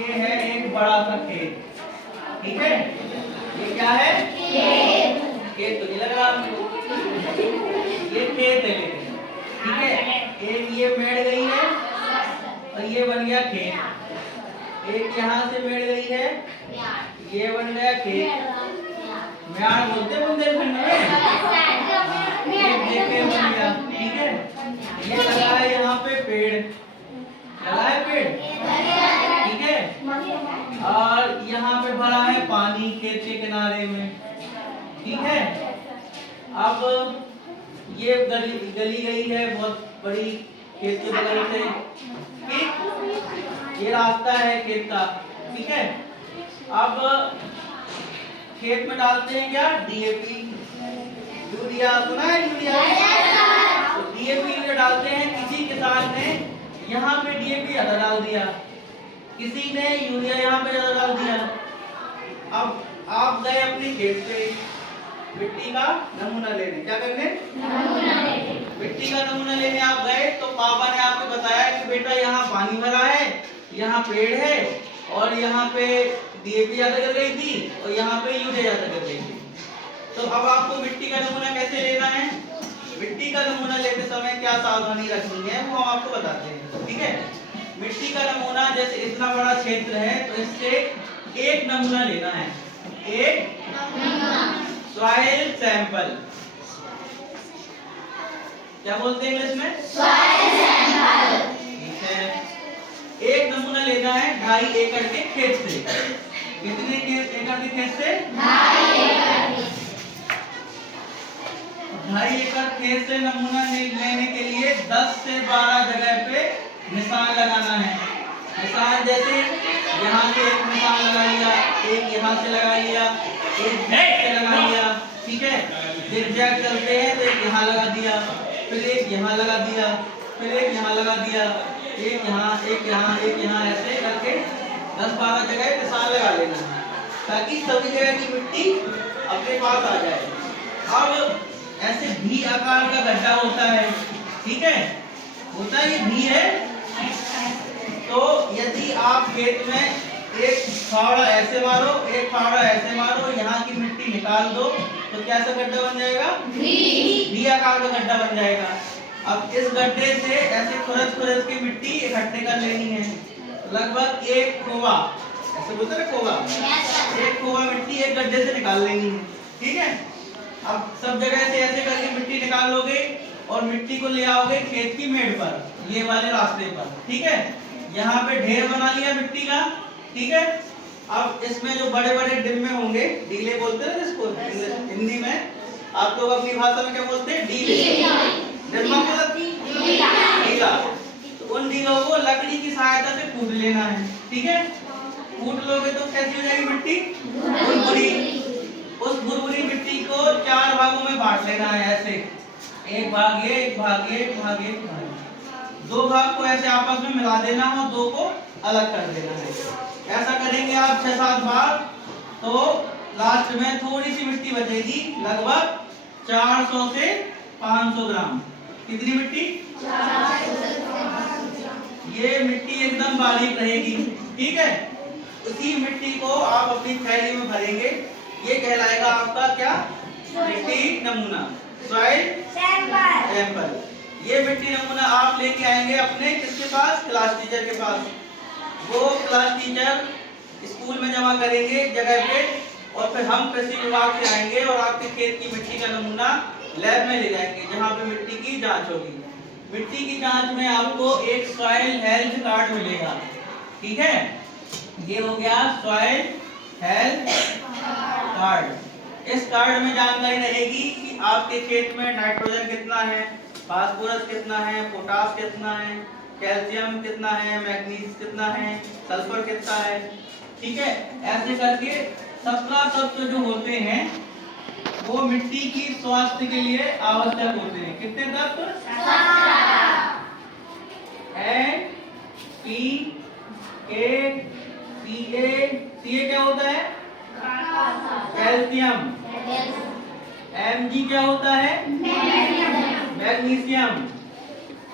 ये है एक बड़ा सा खेत, ठीक है। ये क्या है? खेत। खेत तो नहीं लगा आपको, ये खेत है लेकिन, ठीक है। एक ये मेड़ गई है और ये बन गया खेत। एक यहाँ से मेड़ गई है, ये बन गया खेत। म्याड़ बोलते हैं बुंदेलखंड में, ये देखे बन गया, ठीक है। ये लगा है यहाँ पे पेड़, लगा है पेड़, ठीक है। और यहाँ पे भरा है पानी खेत के किनारे में, ठीक है। अब ये गली गई है बहुत बड़ी खेत के बगल से, ठीक। ये रास्ता है खेत का, ठीक है। अब खेत में डालते हैं क्या? डीएपी, यूरिया, सुना है यूरिया? तो डीएपी जो डालते हैं, किसी किसान ने यहाँ पे डीएपी ज्यादा डाल दिया, किसी ने यूरिया यहाँ पे ज्यादा डाल दिया। अब आप गए अपने खेत पे मिट्टी का नमूना लेने, क्या करने? नमूना लेने। मिट्टी का नमूना लेने आप गए तो पापा ने आपको बताया कि बेटा यहाँ पानी भरा है, यहाँ पेड़ है और यहाँ पे डीएपी ज्यादा कर गई थी और यहाँ पे यूरिया ज्यादा कर गई थी। तो अब आपको मिट्टी का नमूना कैसे लेना है? मिट्टी का नमूना लेते समय क्या सावधानी रखनी है वो हम आपको बताते हैं, ठीक है। मिट्टी का नमूना, जैसे इतना बड़ा क्षेत्र है तो इससे एक नमूना लेना है, एक सॉइल सैंपल। क्या बोलते हैं इंग्लिश में? सॉइल सैंपल, ठीक है। एक नमूना लेना है 2.5 एकड़ के खेत से। कितने एकड़ के खेत से? 2.5 एकड़। 2.5 एकड़ खेत से नमूना लेने के लिए 10 से 12 जगह पे निशान लगाना है। निशान जैसे यहाँ से एक निशान लगा लिया, एक यहाँ से लगा लिया, एक से लगा लिया, ठीक है। जिग-जैग चलते हैं तो एक यहाँ लगा दिया, फिर एक यहाँ लगा दिया, फिर एक यहाँ लगा दिया, एक यहाँ, एक यहाँ, एक यहाँ, ऐसे करके 10-12 जगह निशान लगा लेना है ताकि सभी जगह की मिट्टी अपने पास आ जाए। अब ऐसे भी आकार का गड्ढा होता है, ठीक है, होता है, ये भी है। तो यदि आप खेत में एक फावड़ा ऐसे मारो, एक फावड़ा ऐसे मारो, यहाँ की मिट्टी निकाल दो तो कैसा गड्ढा बन जाएगा? भी आकार का गड्ढा बन जाएगा। अब इस गड्ढे से ऐसे खुरच के मिट्टी इकट्ठे कर लेनी है, लगभग एक खोवा, ऐसे बोलते हैं खोवा, एक खोवा मिट्टी एक गड्ढे से निकाल लेनी है, ठीक है। अब सब जगह से ऐसे करके मिट्टी निकाल लोगे और मिट्टी को ले आओगे खेत की मेड़ पर, ये वाले रास्ते पर, ठीक है। यहाँ पे ढेर बना लिया मिट्टी का, ठीक है। अब इसमें जो बड़े बड़े डिब्बे होंगे, डीले बोलते हैं जिसको हिंदी में, आप लोग अपनी भाषा में क्या बोलते हैं? डीले। डिब्बा मतलब डीला। तो उन डीलों को लकड़ी की सहायता से कूट लेना है, ठीक है। कूट लोगे तो कैसी हो जाएगी मिट्टी? भुरभुरी। उस भुरभुरी मिट्टी को 4 भागों में बांट लेना है, ऐसे एक भाग ये, एक भाग ये, एक भाग ये, 2 भाग को ऐसे आपस में मिला देना और 2 को अलग कर देना है। ऐसा करेंगे आप 6-7 बार तो लास्ट में थोड़ी सी मिट्टी बचेगी, लगभग 400 से 500 ग्राम। कितनी मिट्टी? 400 से 500। ये मिट्टी एकदम बारीक रहेगी, ठीक है। उसी मिट्टी को आप अपनी थैली में भरेंगे, ये कहलाएगा आपका क्या? मिट्टी नमूना, सॉइल सैंपल। ये मिट्टी नमूना आप लेके आएंगे अपने किसके पास? क्लास टीचर के पास। वो क्लास टीचर स्कूल में जमा करेंगे जगह पे और फिर हम कृषि विभाग से आएंगे और आपके खेत की मिट्टी का नमूना लैब में ले जाएंगे जहाँ पे मिट्टी की जांच होगी। मिट्टी की जांच में आपको एक सॉइल हेल्थ कार्ड मिलेगा, ठीक है। ये हो गया सॉइल हेल्थ कार्ड। इस कार्ड में जानकारी रहेगी कि आपके खेत में नाइट्रोजन कितना है, फास्फोरस कितना है, पोटास कितना है, कैल्शियम कितना है, मैग्नीज कितना है, सल्फर कितना है, ठीक है। ऐसे करके 17 तत्व जो होते हैं वो मिट्टी की स्वास्थ्य के लिए आवश्यक होते हैं। कितने तत्व? 17। N, P, K, Ca क्या होता है? कैल्शियम। Mg क्या होता है? मैग्नीशियम।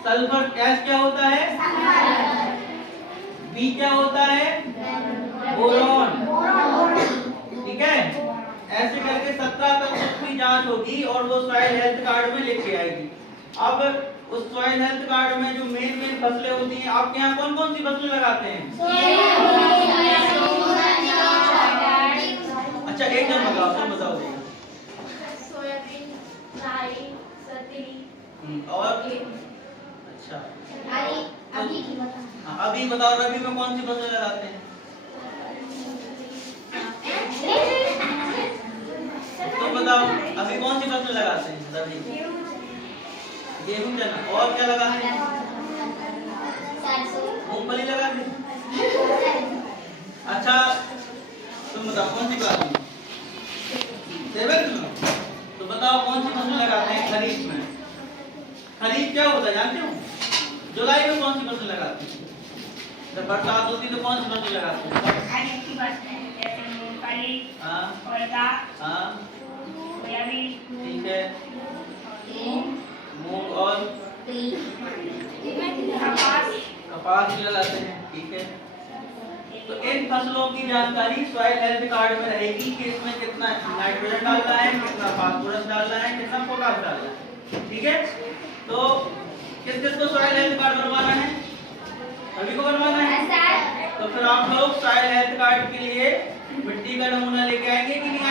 सल्फर। S क्या होता है? B क्या होता है? बोरॉन। ठीक है, ऐसे करके 17 तत्वों की जांच होगी और वो सॉइल हेल्थ कार्ड में लिखी आएगी। अब उस सॉइल हेल्थ कार्ड में जो मेन फसलें होती हैं, आपके यहाँ कौन कौन सी फसलें लगाते हैं? अच्छा एक जन बताओ, तुम बताओ। सोयाबीन, राई, सतरी और अच्छा अभी की बता। हाँ, अभी बताओ रबी में कौन सी फसल लगाते हैं? तो बताओ अभी कौन सी फसल लगाते हैं रबी? गेहूं, चना, और क्या लगाते हैं? मूंगफली लगाते हैं। अच्छा तुम बताओ कौन सी क्लास में? 7th में। तो बताओ कौन सी फसल लगाते हैं खरीफ में? खरीफ क्या होता है जानते हो? जुलाई में कौन सी फसल लगाते हैं? जब बरसात होती है तो कौन सी फसल लगाते हैं? खरीफ की फसलें जैसे मूंगफली, हाँ उड़द, हाँ सोयाबीन, ठीक है, मूंग और कपास भी लगाते हैं। ठीक है, तो इन फसलों की जानकारी सॉइल हेल्थ कार्ड में रहेगी कि इसमें कितना नाइट्रोजन डालना है, कितना फास्फोरस डालना है, कितना पोटाश डालना है। ठीक है, तो किस किस को सॉइल हेल्थ कार्ड बनवाना है? सभी को बनवाना है। तो फिर आप लोग सॉइल हेल्थ कार्ड के लिए मिट्टी का नमूना लेके आएंगे कि नहीं